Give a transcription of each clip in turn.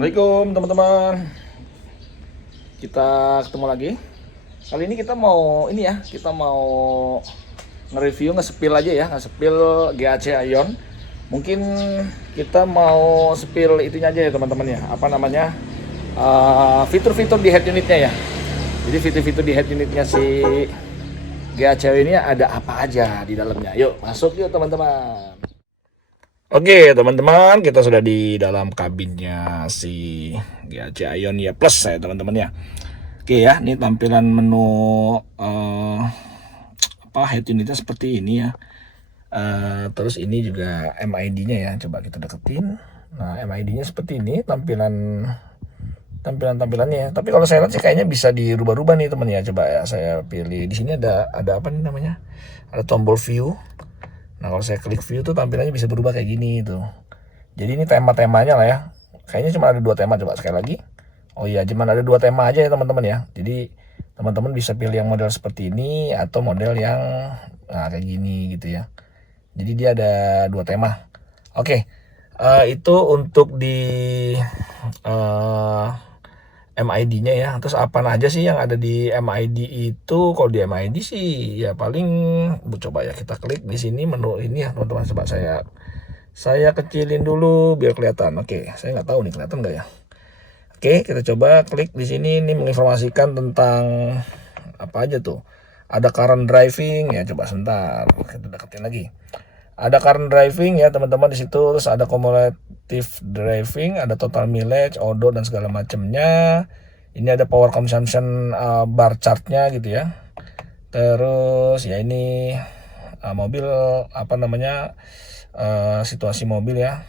Assalamualaikum teman-teman. Kita ketemu lagi. Kali ini kita mau kita mau nge-review, nge-spill aja ya, nge-spill GAC Aion. Mungkin kita mau spill itunya aja ya teman-teman ya. Apa namanya? Fitur-fitur di head unitnya ya. Jadi fitur-fitur di head unitnya si GAC Aion ini ada apa aja di dalamnya. Yuk, masuk yuk teman-teman. Oke teman-teman, kita sudah di dalam kabinnya si GAC Aion ya Plus ya teman-teman ya. Oke ya, ini tampilan menu head unitnya seperti ini ya. Terus ini juga MID-nya ya, coba kita deketin. Nah, MID-nya seperti ini tampilannya ya. Tapi kalau saya lihat sih kayaknya bisa dirubah-rubah nih teman ya. Coba ya saya pilih di sini ada apa nih namanya? Ada tombol view. Nah kalau saya klik view tuh tampilannya bisa berubah kayak gini tuh. Jadi ini tema-temanya lah ya. Kayaknya cuma ada 2 tema, coba sekali lagi. Oh iya, cuma ada 2 tema aja ya teman-teman ya. Jadi teman-teman bisa pilih yang model seperti ini atau model yang kayak gini gitu ya. Jadi dia ada 2 tema. Oke, itu untuk di MID-nya ya. Terus apa aja sih yang ada di MID itu? Kalau di MID sih ya paling coba ya kita klik di sini menu ini ya teman-teman. Coba saya kecilin dulu biar kelihatan. Oke, saya nggak tahu nih kelihatan nggak ya. Oke, kita coba klik di sini. Ini menginformasikan tentang apa aja tuh. Ada current driving ya. Coba sebentar kita deketin lagi. Ada current driving ya teman-teman di situ, terus ada cumulative driving, ada total mileage, odo dan segala macamnya. Ini ada power consumption bar chartnya gitu ya. Terus ya ini mobil apa namanya situasi mobil ya.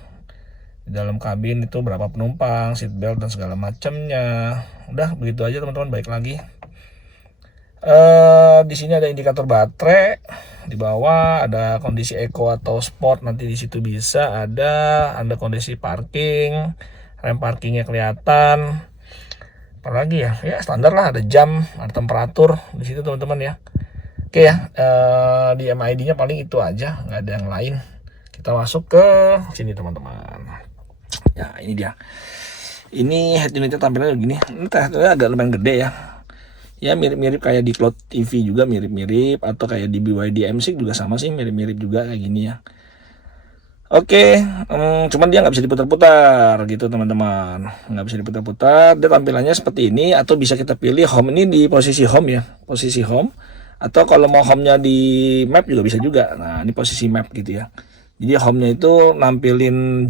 Di dalam kabin itu berapa penumpang, seat belt dan segala macamnya. Udah begitu aja teman-teman, balik lagi. Di sini ada indikator baterai, di bawah ada kondisi eco atau sport, nanti di situ bisa ada kondisi parking, rem parkingnya kelihatan. Apalagi ya, ya standar lah, ada jam, ada temperatur di situ teman-teman ya. Oke ya, di MID-nya paling itu aja, nggak ada yang lain. Kita masuk ke sini teman-teman. Ya ini dia. Ini head unitnya tampilannya begini. Ini headnya agak lumayan gede ya. Ya mirip-mirip kayak di Cloud TV juga mirip-mirip, atau kayak di BYD M6 juga sama sih, mirip-mirip juga kayak gini ya. Oke, cuman dia nggak bisa diputar-putar gitu teman-teman, nggak bisa diputar-putar. Dia tampilannya seperti ini, atau bisa kita pilih home ini di posisi home ya, posisi home. Atau kalau mau home-nya di map juga bisa juga. Nah ini posisi map gitu ya. Jadi home-nya itu nampilin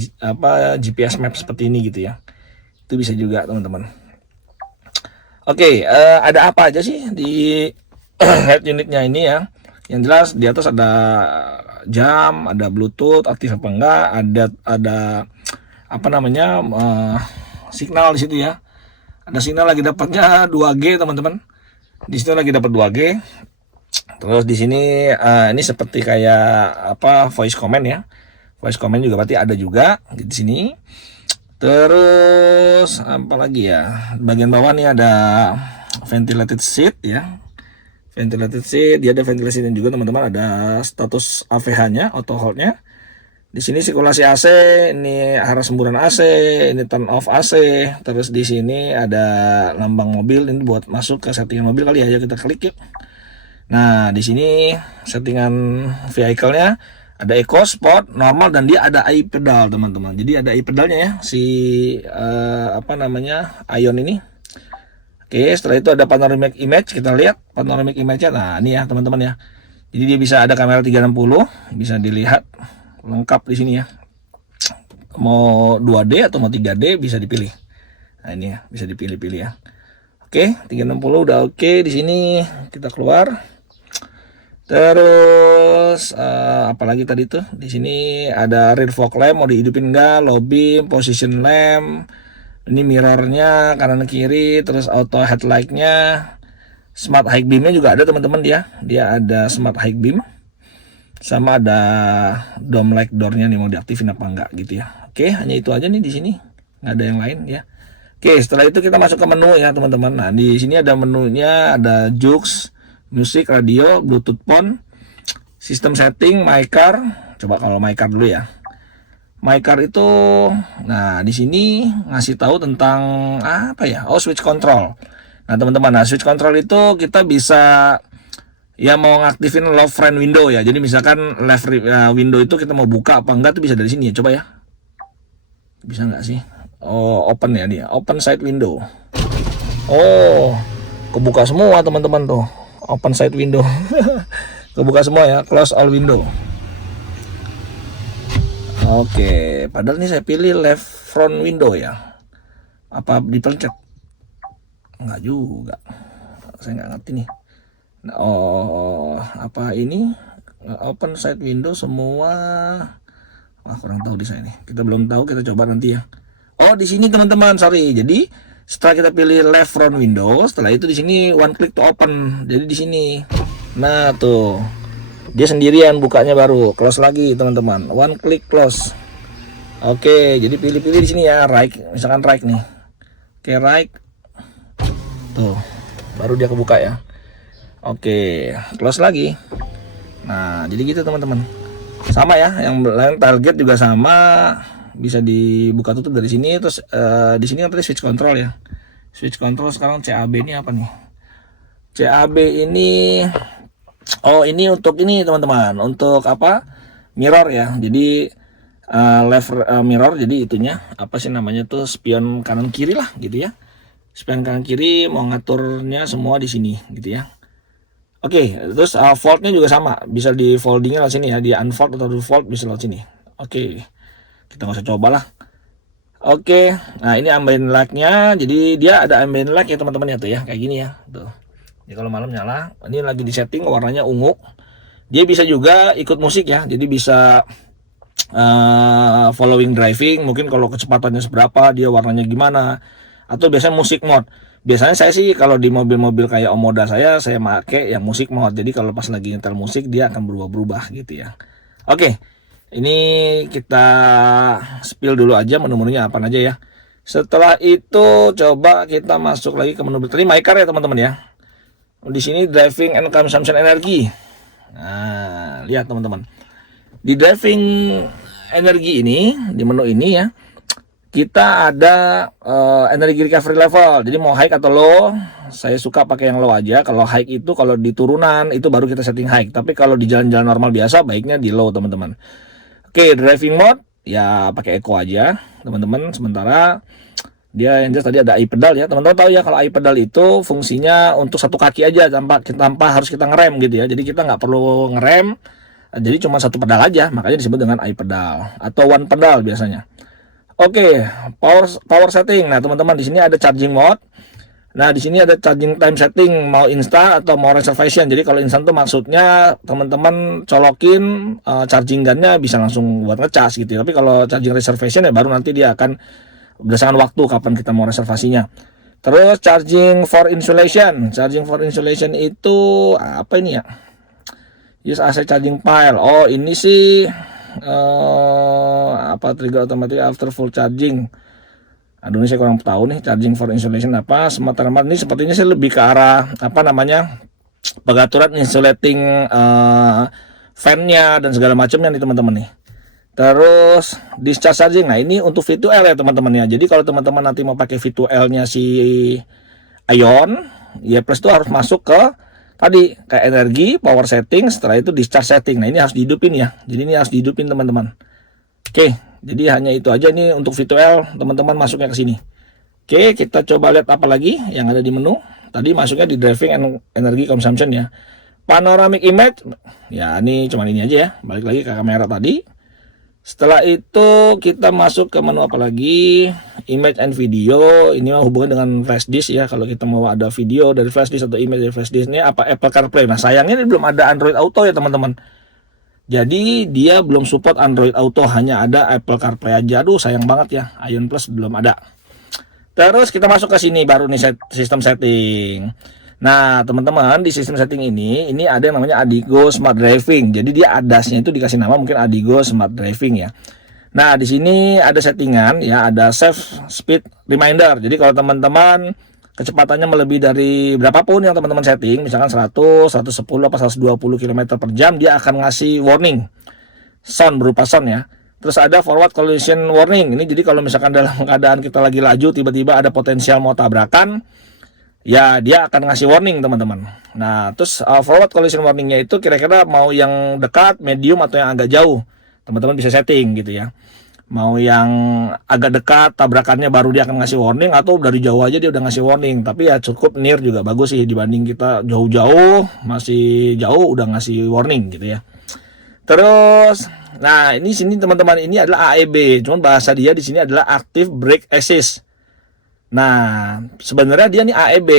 GPS map seperti ini gitu ya. Itu bisa juga teman-teman. Oke, ada apa aja sih di head unitnya ini ya? Yang jelas di atas ada jam, ada Bluetooth aktif apa enggak, ada apa namanya signal di situ ya. Ada signal lagi dapatnya 2G teman-teman. Di situ lagi dapat 2G. Terus di sini ini seperti kayak voice command ya. Voice command juga berarti ada juga di sini. Terus apa lagi ya, bagian bawah nih ada ventilated seat ya, ventilated seat. Dia ada ventilasi dan juga teman-teman ada status AVH-nya, auto hold-nya. Di sini sirkulasi AC, ini arah semburan AC, ini turn off AC. Terus di sini ada lambang mobil, ini buat masuk ke settingan mobil kali ya. Kita klik yuk. Nah di sini settingan vehicle-nya. Ada eco, sport, normal, dan dia ada eye pedal teman-teman. Jadi ada eye pedalnya ya si Aion ini. Oke, setelah itu ada panoramic image, kita lihat panoramic image-nya. Nah ini ya teman-teman ya. Jadi dia bisa ada kamera 360, bisa dilihat lengkap di sini ya. Mau 2D atau mau 3D bisa dipilih. Nah ini ya, bisa dipilih-pilih ya. Oke, 360 udah oke. Di sini kita keluar. Terus apalagi tadi tuh di sini ada rear fog lamp, mau dihidupin enggak, low beam, position lamp, ini mirrornya kanan kiri, terus auto headlightnya, smart high beamnya juga ada teman-teman. Dia ada smart high beam, sama ada dome light doornya nih, mau diaktifin apa enggak gitu ya. Oke, hanya itu aja nih di sini, nggak ada yang lain ya. Oke, setelah itu kita masuk ke menu ya teman-teman. Nah di sini ada menunya, ada jux, musik, radio, bluetooth phone, sistem setting, my car. Coba kalau my car dulu ya. My Car itu, nah di sini ngasih tahu tentang apa ya? Oh, switch control. Nah teman-teman, nah switch control itu kita bisa ya mau ngaktifin lock friend window ya. Jadi misalkan left window itu kita mau buka apa enggak tuh bisa dari sini ya. Coba ya. Bisa nggak sih? Oh, open ya dia. Open side window. Oh, kebuka semua teman-teman tuh. Open side window. Kebuka semua ya. Close all window. Oke, padahal ini saya pilih left front window ya. Apa dipencet? Enggak juga. Saya nggak ngerti nih. Oh, apa ini? Open side window semua. Wah, kurang tahu di saya nih. Kita belum tahu, kita coba nanti ya. Oh, di sini teman-teman, sorry. Jadi setelah kita pilih left front window, setelah itu di sini one click to open. Jadi di sini. Nah, tuh. Dia sendirian bukanya baru. Close lagi, teman-teman. One click close. Oke, jadi pilih-pilih di sini ya, right. Misalkan right nih. Oke, right. Tuh. Baru dia kebuka ya. Oke, close lagi. Nah, jadi gitu teman-teman. Sama ya, yang target juga sama, bisa dibuka tutup dari sini. Terus di sini kan tadi switch control ya. Switch control sekarang CAB ini apa nih? CAB ini, oh ini untuk ini teman-teman, untuk apa? Mirror ya. Jadi left mirror, jadi itunya apa sih namanya tuh, spion kanan kiri lah gitu ya. Spion kanan kiri mau ngaturnya semua di sini gitu ya. Oke, terus foldnya juga sama, bisa di foldingnya lewat sini ya, di unfold atau di fold bisa lewat sini. Oke, kita nggak usah coba lah. Oke, nah ini ambient light-nya, jadi dia ada ambient light ya teman-teman ya tuh ya, kayak gini ya. Tuh. Jadi kalau malam nyala, ini lagi di setting warnanya ungu. Dia bisa juga ikut musik ya, jadi bisa following driving, mungkin kalau kecepatannya seberapa, dia warnanya gimana, atau biasanya musik mode. Biasanya saya sih kalau di mobil-mobil kayak Omoda saya pakai yang musik mode. Jadi kalau pas lagi nyetel musik dia akan berubah-berubah gitu ya. Oke, ini kita spill dulu aja menu-menunya apa aja ya. Setelah itu coba kita masuk lagi ke menu tadi My Car ya teman-teman ya. Di sini driving and consumption energy. Nah, lihat teman-teman. Di driving energi ini, di menu ini ya, kita ada energi recovery level. Jadi mau high atau low, saya suka pakai yang low aja. Kalau high itu kalau di turunan itu baru kita setting high. Tapi kalau di jalan-jalan normal biasa baiknya di low teman-teman. Oke, driving mode ya pakai eco aja teman-teman. Sementara dia yang jelas tadi ada i-pedal ya. Teman-teman tahu ya kalau i-pedal itu fungsinya untuk satu kaki aja tanpa harus kita ngerem gitu ya. Jadi kita nggak perlu ngerem. Jadi cuma satu pedal aja, makanya disebut dengan i-pedal atau one pedal biasanya. Oke, power setting. Nah, teman-teman di sini ada charging mode. Nah, di sini ada charging time setting, mau instan atau mau reservation. Jadi kalau instan tuh maksudnya teman-teman colokin charging gunnya bisa langsung buat ngecas gitu. Tapi kalau charging reservation ya baru nanti dia akan berdasarkan waktu kapan kita mau reservasinya. Terus charging for insulation. Charging for insulation itu apa ini ya? Use AC charging pile. Oh, ini sih apa trigger automatic after full charging. Aduh, ini saya kurang tahu nih charging for insulation apa. Sementara ini sepertinya sih lebih ke arah apa namanya, pengaturan insulating fan-nya dan segala macamnya nih teman-teman nih. Terus discharge charging. Nah, ini untuk V2L ya teman-teman ya. Jadi kalau teman-teman nanti mau pakai V2L-nya si Ion, ya plus itu harus masuk ke tadi kayak energi, power setting, setelah itu discharge setting. Nah, ini harus dihidupin ya. Jadi ini harus dihidupin teman-teman. Oke, jadi hanya itu aja ini untuk V2L, teman-teman masuknya ke sini. Oke, kita coba lihat apa lagi yang ada di menu. Tadi masuknya di driving and energy consumption ya. Panoramic image, ya ini cuma ini aja ya. Balik lagi ke kamera tadi. Setelah itu kita masuk ke menu apa lagi, image and video. Ini hubungan dengan flash disk ya. Kalau kita mau ada video dari flash disk atau image dari flash disk, ini apa Apple CarPlay. Nah, sayangnya ini belum ada Android Auto ya teman-teman. Jadi dia belum support Android Auto, hanya ada Apple CarPlay aja. Aduh, sayang banget ya, Ion Plus belum ada. Terus kita masuk ke sini baru nih sistem setting. Nah, teman-teman, di sistem setting ini ada yang namanya Adigo Smart Driving. Jadi dia adasnya itu dikasih nama mungkin Adigo Smart Driving ya. Nah, di sini ada settingan ya, ada save speed reminder. Jadi kalau teman-teman kecepatannya melebihi dari berapapun yang teman-teman setting, misalkan 100, 110 apa 120 km per jam, dia akan ngasih warning sound berupa sound ya. Terus ada forward collision warning. Ini jadi kalau misalkan dalam keadaan kita lagi laju tiba-tiba ada potensial mau tabrakan, ya dia akan ngasih warning teman-teman. Nah terus forward collision warningnya itu kira-kira mau yang dekat, medium, atau yang agak jauh. Teman-teman bisa setting gitu ya. Mau yang agak dekat tabrakannya baru dia akan ngasih warning, atau dari jauh aja dia udah ngasih warning. Tapi ya cukup near juga bagus sih, dibanding kita jauh-jauh masih jauh udah ngasih warning gitu ya. Terus nah ini sini teman-teman, ini adalah AEB, cuman bahasa dia di sini adalah Active Brake Assist. Nah sebenarnya dia nih AEB,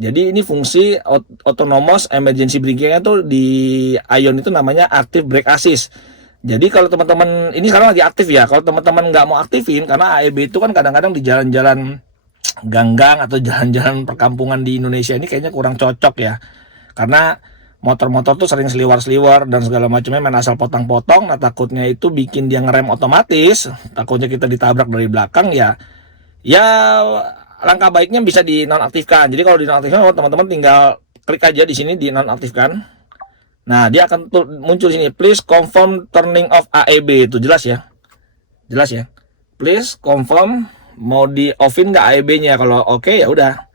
jadi ini fungsi Autonomous Emergency Braking-nya tuh di Ion itu namanya Active Brake Assist. Jadi kalau teman-teman ini sekarang lagi aktif ya, kalau teman-teman nggak mau aktifin, karena AEB itu kan kadang-kadang di jalan-jalan ganggang atau jalan-jalan perkampungan di Indonesia ini kayaknya kurang cocok ya, karena motor-motor tuh sering seliwar-seliwar dan segala macamnya, main asal potong-potong. Nah takutnya itu bikin dia ngerem otomatis, takutnya kita ditabrak dari belakang ya. Ya langkah baiknya bisa dinonaktifkan. Jadi kalau dinonaktifkan, teman-teman tinggal klik aja di sini dinonaktifkan. Nah dia akan muncul sini, please confirm turning off AEB. Itu jelas ya, jelas ya. Please confirm mau di offin nggak AEB-nya. Kalau oke ya udah.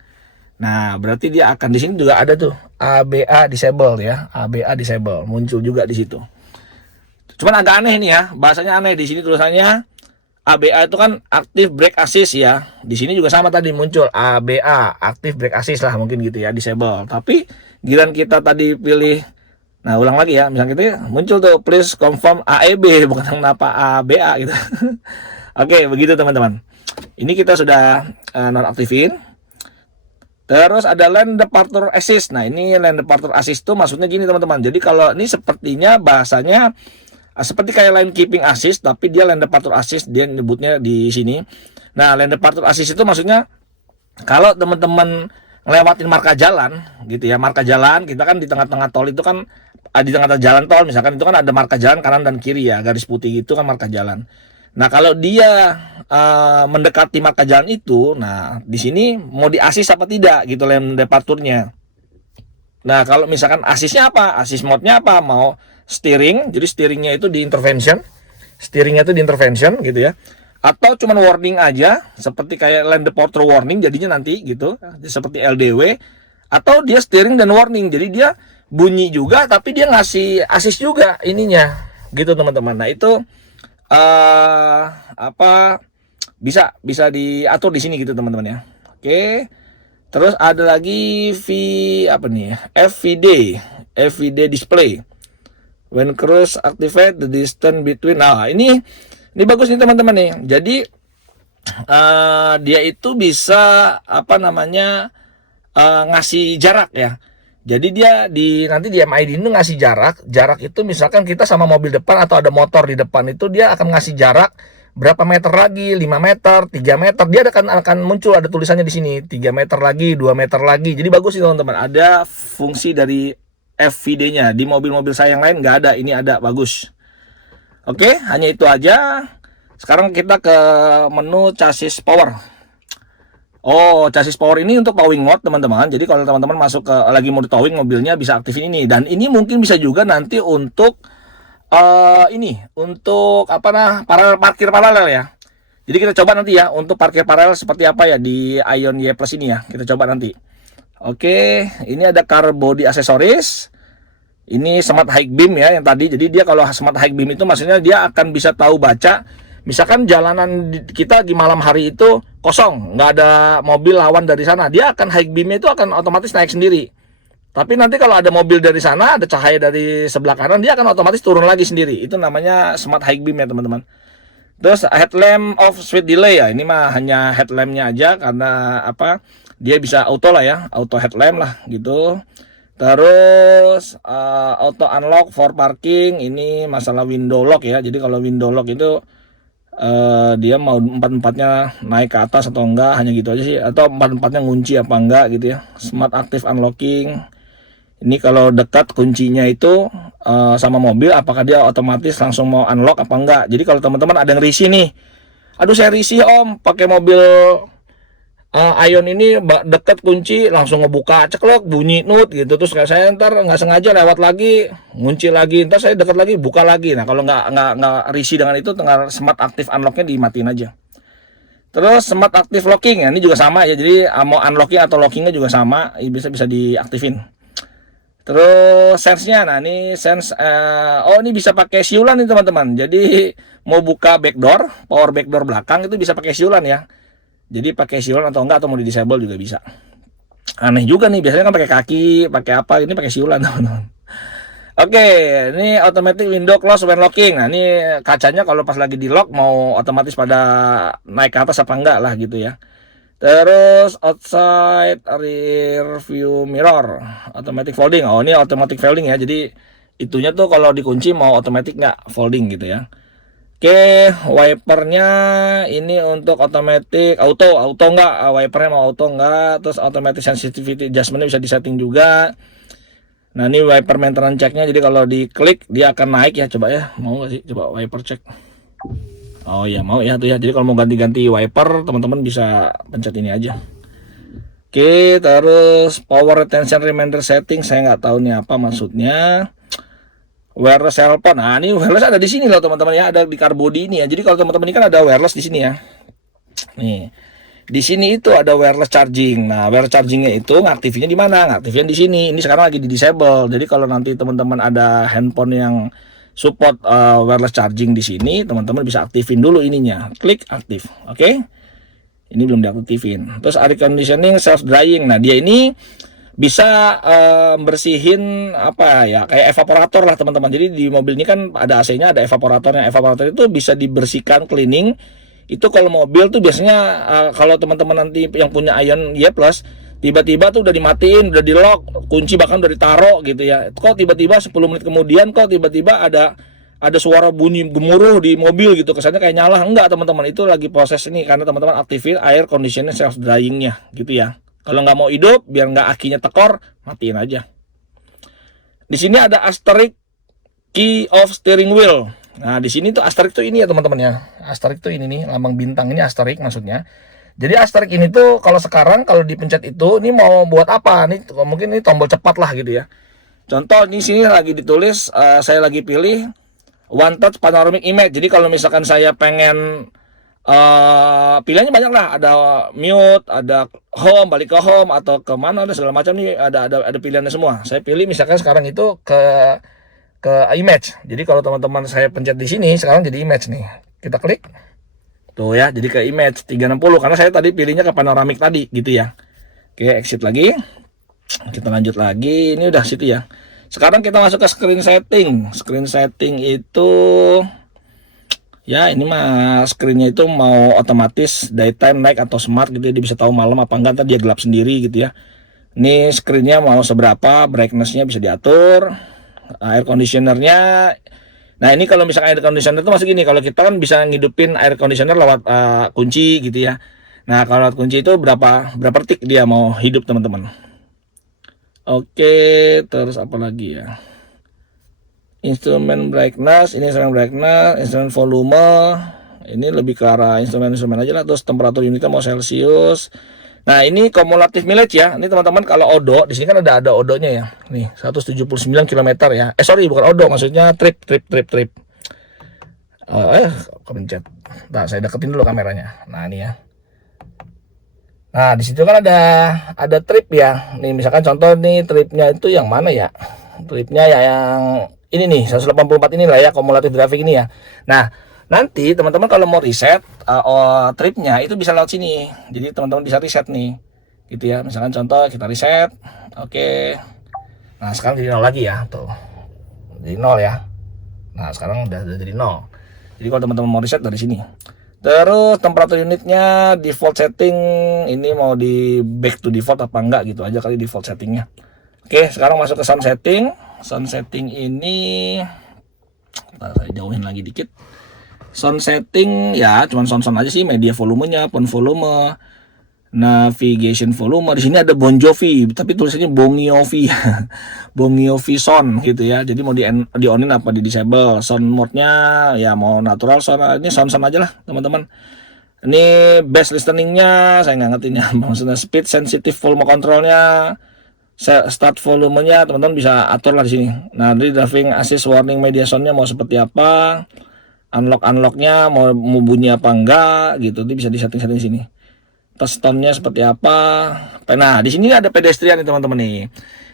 Nah, berarti dia akan di sini juga ada tuh ABA disable ya, ABA disable muncul juga di situ. Cuman agak aneh nih ya, bahasanya aneh di sini tulisannya ABA itu kan Active Brake Assist ya. Di sini juga sama tadi muncul ABA, Active Brake Assist lah mungkin gitu ya, disable. Tapi giliran kita tadi pilih, nah ulang lagi ya, misalnya gitu muncul tuh please confirm AEB, bukan kenapa ABA gitu. Oke, begitu teman-teman. Ini kita sudah nonaktifin. Terus ada Lane Departure Assist. Nah ini Lane Departure Assist tuh maksudnya gini teman-teman. Jadi kalau ini sepertinya bahasanya seperti kayak Lane Keeping Assist, tapi dia Lane Departure Assist dia nyebutnya di sini. Nah Lane Departure Assist itu maksudnya kalau teman-teman ngelewatin marka jalan gitu ya, marka jalan kita kan di tengah-tengah tol itu kan, di tengah-tengah jalan tol misalkan itu kan ada marka jalan kanan dan kiri ya, garis putih itu kan marka jalan. Nah kalau dia mendekati marka jalan itu, nah di sini mau di assist apa tidak gitu lane departurnya. Nah kalau misalkan assistnya apa, assist mode-nya apa, mau steering, jadi steeringnya itu di intervention, steeringnya itu di intervention gitu ya, atau cuman warning aja seperti kayak lane departure warning jadinya nanti gitu, seperti LDW, atau dia steering dan warning, jadi dia bunyi juga tapi dia ngasih assist juga ininya gitu teman-teman. Nah itu bisa diatur di sini gitu teman-teman ya. Oke. Terus ada lagi FVD display. When cruise activate the distance between. Nah, ini bagus nih teman-teman nih. Jadi dia itu bisa ngasih jarak ya. Jadi dia nanti di MID ini ngasih jarak itu misalkan kita sama mobil depan atau ada motor di depan itu dia akan ngasih jarak berapa meter lagi, 5 meter, 3 meter, dia akan muncul ada tulisannya di sini 3 meter lagi, 2 meter lagi. Jadi bagus sih teman-teman, ada fungsi dari FVD-nya. Di mobil-mobil saya yang lain nggak ada, ini ada, bagus. Oke, hanya itu aja. Sekarang kita ke menu chassis power. Oh, chassis power ini untuk towing mode teman-teman. Jadi kalau teman-teman masuk ke lagi mode towing mobilnya bisa aktifin ini. Dan ini mungkin bisa juga nanti untuk parkir paralel ya. Jadi kita coba nanti ya untuk parkir paralel seperti apa ya di Ion Y Plus ini ya. Kita coba nanti. Oke, ini ada car body accessories. Ini smart high beam ya yang tadi. Jadi dia kalau smart high beam itu maksudnya dia akan bisa tahu baca. Misalkan jalanan kita di malam hari itu kosong, nggak ada mobil lawan dari sana, dia akan high beam-nya itu akan otomatis naik sendiri. Tapi nanti kalau ada mobil dari sana, ada cahaya dari sebelah kanan, dia akan otomatis turun lagi sendiri. Itu namanya smart high beam ya teman-teman. Terus headlamp off speed delay ya, ini mah hanya headlamp-nya aja karena dia bisa auto lah ya, auto headlamp lah gitu. Terus auto unlock for parking, ini masalah window lock ya. Jadi kalau window lock itu dia mau empat-empatnya naik ke atas atau enggak, hanya gitu aja sih, atau empat-empatnya ngunci apa enggak gitu ya. Smart active unlocking, ini kalau dekat kuncinya itu sama mobil, apakah dia otomatis langsung mau unlock apa enggak. Jadi kalau teman-teman ada yang risih nih, aduh saya risih om pakai mobil Ion ini deket kunci langsung ngebuka, ceklok bunyi nut gitu. Terus kayak saya ntar nggak sengaja lewat lagi, ngunci lagi, ntar saya deket lagi buka lagi. Nah kalau nggak risih dengan itu, tinggal smart active unlocknya dimatiin aja. Terus smart active locking ya, ini juga sama ya. Jadi mau unlocking atau lockingnya juga sama, bisa diaktifin. Terus sense-nya, nah ini sense, oh ini bisa pakai siulan nih teman-teman. Jadi mau buka backdoor, power backdoor belakang itu bisa pakai siulan ya. Jadi pakai siulan atau enggak, atau mau di disable juga bisa. Aneh juga nih, biasanya kan pakai kaki, pakai apa, ini pakai siulan teman-teman. Oke, ini automatic window close when locking. Nah ini kacanya kalau pas lagi di lock mau otomatis pada naik ke atas apa enggak lah gitu ya. Terus outside rear view mirror, automatic folding. Oh ini automatic folding ya. Jadi itunya tuh kalau dikunci mau automatic nggak folding gitu ya. Oke, wipernya ini untuk automatic auto nggak, wipernya mau auto nggak. Terus automatic sensitivity adjustmentnya bisa disetting juga. Nah ini wiper maintenance checknya. Jadi kalau diklik dia akan naik ya. Coba ya, mau nggak sih? Coba wiper check. Oh ya mau ya tuh ya. Jadi kalau mau ganti-ganti wiper, teman-teman bisa pencet ini aja. Oke, terus power retention reminder setting, saya nggak tahu nih apa maksudnya. Wireless cellphone. Nah ini wireless ada di sini loh teman-teman ya, ada di car body ini ya. Jadi kalau teman-teman ini kan ada wireless di sini ya. Nih. Di sini itu ada wireless charging. Nah, wireless chargingnya itu ngaktifnya di mana? Ngaktifnya di sini. Ini sekarang lagi di disable. Jadi kalau nanti teman-teman ada handphone yang support wireless charging di sini, teman-teman bisa aktifin dulu ininya. Klik aktif. Oke. Ini belum diaktifin. Terus air conditioning self drying. Nah, dia ini bisa bersihin apa ya, kayak evaporator lah teman-teman. Jadi di mobil ini kan ada AC-nya, ada evaporatornya. Evaporator itu bisa dibersihkan, cleaning. Itu kalau mobil tuh biasanya kalau teman-teman nanti yang punya Ion Y Plus, tiba-tiba tuh udah dimatiin, udah di lock, kunci bahkan udah ditaruh gitu ya. Kok tiba-tiba 10 menit kemudian kok tiba-tiba ada suara bunyi gemuruh di mobil gitu, kesannya kayak nyala. Enggak teman-teman, itu lagi proses ini karena teman-teman aktifin air conditioner self dryingnya gitu ya. Kalau nggak mau hidup, biar nggak akinya tekor, matiin aja. Di sini ada asterisk key of steering wheel. Nah di sini tuh asterisk tuh ini ya teman-teman ya. Asterisk tuh ini nih, lambang bintang ini asterisk maksudnya. Jadi asterisk ini tuh kalau sekarang kalau dipencet itu, ini mau buat apa? Nih mungkin ini tombol cepat lah gitu ya. Contoh di sini lagi ditulis, saya lagi pilih one touch panoramic image. Jadi kalau misalkan saya pengen pilihannya banyak lah, ada mute, ada home, balik ke home atau kemana, ada segala macam nih, ada pilihannya semua. Saya pilih misalkan sekarang itu ke image. Jadi kalau teman-teman saya pencet di sini sekarang jadi image nih. Kita klik. Tuh ya, jadi ke image 360 karena saya tadi pilihnya ke panoramik tadi gitu ya. Oke, exit lagi. Kita lanjut lagi. Ini udah situ ya. Sekarang kita masuk ke screen setting. Screen setting itu ya ini mah screennya itu mau otomatis daytime, night atau smart gitu ya. Dia bisa tahu malam apa enggak, ntar dia gelap sendiri gitu ya. Ini screennya mau seberapa, brightnessnya bisa diatur. Air conditionernya, nah ini kalau misalkan air conditioner itu masih gini, kalau kita kan bisa ngidupin air conditioner lewat kunci gitu ya. Nah kalau lewat kunci itu berapa detik dia mau hidup teman-teman. Oke, terus apa lagi ya, instrumen brightness, ini instrumen brightness, instrumen volume, ini lebih ke arah instrumen aja lah. Terus temperatur unitnya mau Celsius. Nah ini kumulatif mileage ya. Ini teman-teman kalau odo di sini kan ada odonya ya. Nih 179 km ya. Sorry bukan odo, maksudnya trip. Kepencet. Nah saya deketin dulu kameranya. Nah ini ya. Nah di situ kan ada trip ya. Nih misalkan contoh nih tripnya itu yang mana ya? Tripnya ya yang ini nih 184 ini lah ya, kumulatif traffic ini ya. Nah nanti teman-teman kalau mau reset tripnya itu bisa lewat sini. Jadi teman-teman bisa reset nih gitu ya. Misalkan contoh kita reset. Oke. Nah sekarang jadi 0 lagi ya. Tuh jadi 0 ya. Nah sekarang udah jadi 0. Jadi kalau teman-teman mau reset dari sini. Terus temperatur unitnya default setting, ini mau di back to default apa enggak gitu aja kali default settingnya. Oke sekarang masuk ke sound setting. Sound setting ini saya jauhin lagi dikit. Sound setting ya cuman sound aja sih, media volumenya, phone volume, navigation volume. Di sini ada Bon Jovi tapi tulisannya Bon Jovi. Bon Jovi sound gitu ya. Jadi mau di onin apa di disable. Sound mode-nya ya mau natural sound, ini sound aja lah teman-teman. Ini best listeningnya saya nggak ngerti nih maksudnya. Speed sensitive volume controlnya, start volumenya teman-teman bisa atur lah di sini. Nah, di driving assist warning mediationnya mau seperti apa, unlocknya mau bunyi apa enggak gitu, itu bisa disetting-setting di sini. Touch tone-nya seperti apa. Nah, di sini ada pedestrian nih teman-teman nih.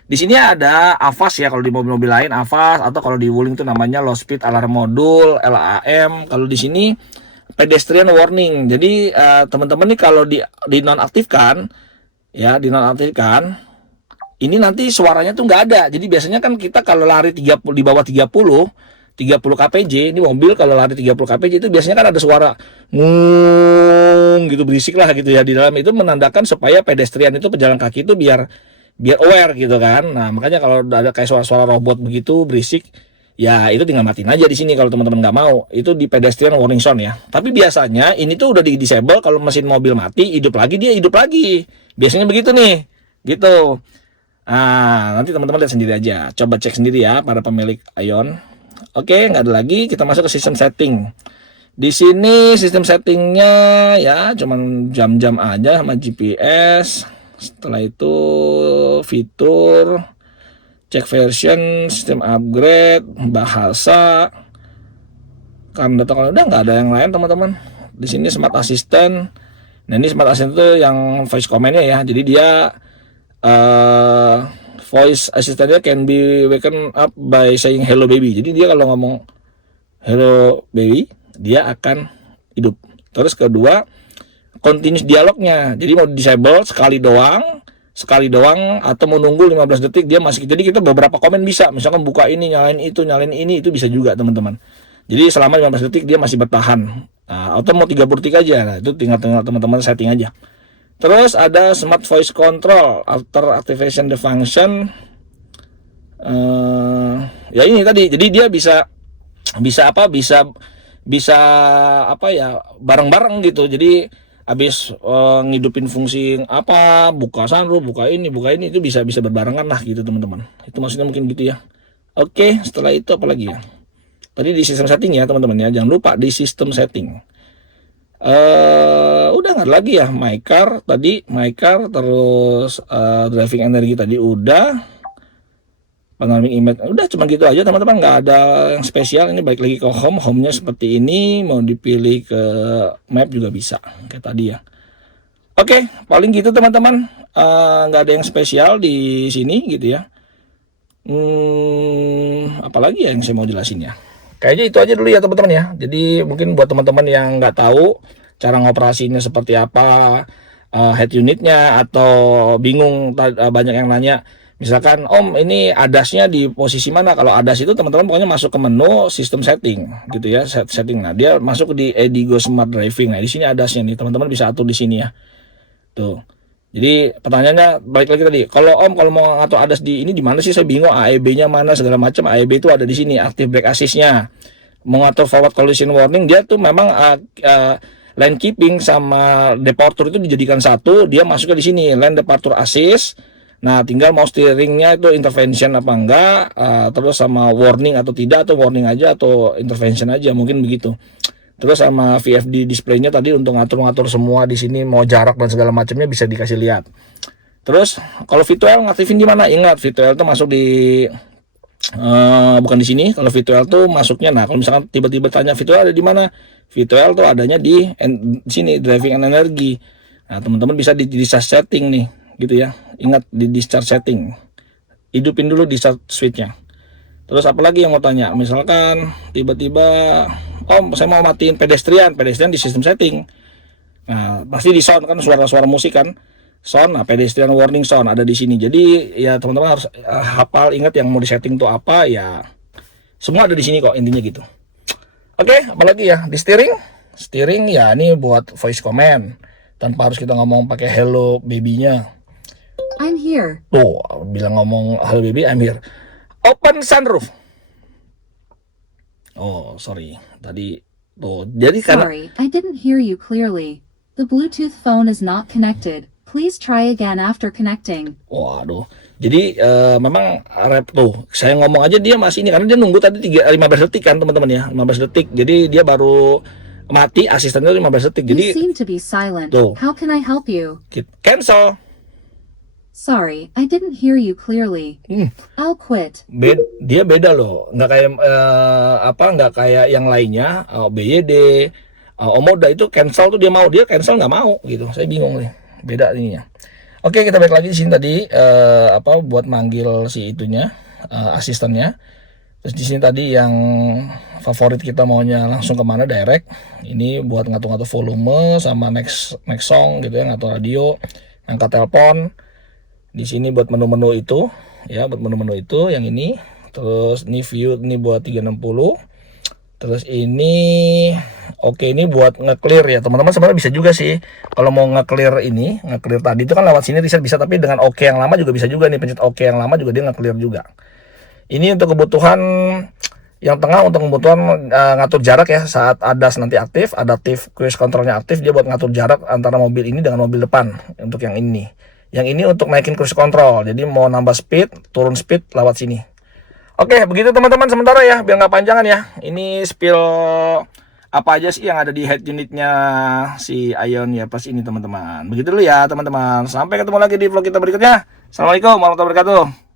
Di sini ada AVAS ya, kalau di mobil-mobil lain AVAS, atau kalau di Wuling itu namanya low speed alarm module LAM. Kalau di sini pedestrian warning. Jadi teman-teman nih kalau di nonaktifkan ya, ini nanti suaranya tuh nggak ada. Jadi biasanya kan kita kalau lari 30 di bawah 30 kpj, ini mobil kalau lari 30 kpj itu biasanya kan ada suara ngung gitu, berisik lah gitu ya di dalam. Itu menandakan supaya pedestrian itu, pejalan kaki itu biar aware gitu kan. Nah, makanya kalau ada kayak suara-suara robot begitu berisik, ya itu tinggal matiin aja di sini kalau teman-teman nggak mau. Itu di pedestrian warning sound ya. Tapi biasanya ini tuh udah di disable, kalau mesin mobil mati, hidup lagi, dia hidup lagi. Biasanya begitu nih. Gitu. Nah, nanti teman-teman lihat sendiri aja. Coba cek sendiri ya para pemilik Ion. Oke, nggak ada lagi. Kita masuk ke sistem setting. Di sini sistem settingnya ya cuman jam-jam aja sama GPS. Setelah itu fitur, cek version, sistem upgrade, bahasa, karena data, kalau udah nggak ada yang lain teman-teman. Di sini smart assistant. Nah, ini smart assistant itu yang voice command-nya ya. Jadi dia voice assistant-nya can be waken up by saying hello baby. Jadi dia kalau ngomong hello baby, dia akan hidup. Terus kedua, continuous dialognya. Jadi mau disable sekali doang atau menunggu 15 detik dia masih. Jadi kita beberapa komen bisa, misalkan buka ini, nyalain itu bisa juga teman-teman. Jadi selama 15 detik dia masih bertahan. Nah, atau mau 30 detik aja. Nah, itu tinggal teman-teman setting aja. Terus ada smart voice control after activation the function. Ya ini tadi. Jadi dia bisa apa ya, bareng-bareng gitu. Jadi habis ngidupin fungsi apa, buka sunroof, buka ini itu bisa berbarengan lah gitu teman-teman. Itu maksudnya mungkin gitu ya. Oke, setelah itu apa lagi ya? Tadi di sistem setting ya teman-teman ya. Jangan lupa di sistem setting. Udah nggak lagi ya, my car, terus driving energy tadi udah. Panoramic image udah, cuma gitu aja teman-teman, nggak ada yang spesial. Ini balik lagi ke home-nya seperti ini, mau dipilih ke map juga bisa kayak tadi ya. Oke, paling gitu teman-teman, nggak ada yang spesial di sini gitu ya. Apalagi ya yang saya mau jelasin ya, kayaknya itu aja dulu ya teman-teman ya. Jadi mungkin buat teman-teman yang nggak tahu cara ngoperasinya seperti apa, head unitnya, atau bingung, banyak yang nanya misalkan Om ini ADAS-nya di posisi mana. Kalau ADAS itu teman-teman pokoknya masuk ke menu sistem setting gitu ya, setting. Nah, dia masuk di Edigo Smart Driving. Nah, di sini ADAS-nya nih teman-teman bisa atur di sini ya. Tuh. Jadi pertanyaannya balik lagi tadi, kalau mau ngatur ADAS di ini di mana sih, saya bingung, AEB-nya mana segala macam. AEB itu ada di sini, active brake assist-nya. Mau ngatur forward collision warning, dia tuh memang lane keeping sama departure itu dijadikan satu, dia masuknya di sini lane departure assist. Nah, tinggal mau steeringnya itu intervention apa enggak, terus sama warning atau tidak, atau warning aja atau intervention aja, mungkin begitu. Terus sama VFD displaynya tadi untuk ngatur-ngatur semua di sini, mau jarak dan segala macamnya bisa dikasih lihat. Terus kalau V12 ngaktifin di mana? Ingat, V12 itu masuk di bukan di sini. Kalau V12 tuh masuknya, nah kalau misalkan tiba-tiba tanya V12 ada di mana? V12 tuh adanya di sini, driving and energy. Nah, teman-teman bisa di setting nih gitu ya. Ingat di discharge setting, hidupin dulu discharge switchnya. Terus apalagi yang mau tanya, misalkan tiba-tiba Om saya mau matiin pedestrian di sistem setting. Nah, pasti di sound kan, suara-suara musik kan, sound. Nah, pedestrian warning sound ada di sini. Jadi ya teman-teman harus hafal, ingat yang mau di setting tuh apa ya, semua ada di sini kok intinya gitu. Oke, apalagi ya di steering ya, ini buat voice command tanpa harus kita ngomong pakai hello baby-nya. I'm here. Tuh, bilang ngomong hello baby, I'm here. Open sunroof. Oh, sorry. Tadi tuh. Jadi Sorry, I didn't hear you clearly. The Bluetooth phone is not connected. Please try again after connecting. Waduh. Jadi memang rep tuh. Saya ngomong aja dia masih ini karena dia nunggu tadi 15 detik kan teman-teman ya. 15 detik. Jadi dia baru mati, asistennya 15 detik. You Jadi seem to be silent. tuh. How can I help you? Cancel. Sorry, I didn't hear you clearly. I'll quit. Dia beda loh, nggak kayak nggak kayak yang lainnya. BYD, Omoda itu cancel tuh dia mau, dia cancel nggak mau gitu. Saya bingung nih, beda ininya. Oke, kita balik lagi di sini tadi buat manggil si itunya, asistennya. Terus di sini tadi yang favorit kita maunya langsung kemana direct. Ini buat ngatur-ngatur volume sama next song gitu ya, ngatur radio, angkat telepon. Di sini buat menu-menu itu ya, buat menu-menu itu yang ini. Terus ini view ini buat 360. Terus ini ini buat nge-clear ya teman-teman. Sebenarnya bisa juga sih kalau mau nge-clear ini, nge-clear tadi itu kan lewat sini reset bisa, tapi dengan yang lama juga bisa juga nih, pencet yang lama juga dia nge-clear juga. Ini untuk kebutuhan yang tengah, untuk kebutuhan ngatur jarak ya saat ADAS nanti aktif, adaptive cruise controlnya aktif, dia buat ngatur jarak antara mobil ini dengan mobil depan. Untuk yang ini. Yang ini untuk naikin cruise control. Jadi mau nambah speed, turun speed lewat sini. Oke, begitu teman-teman sementara ya, biar nggak panjangan ya. Ini spill apa aja sih yang ada di head unitnya si Ion ya pas ini teman-teman. Begitu dulu ya teman-teman. Sampai ketemu lagi di vlog kita berikutnya. Assalamualaikum warahmatullahi wabarakatuh.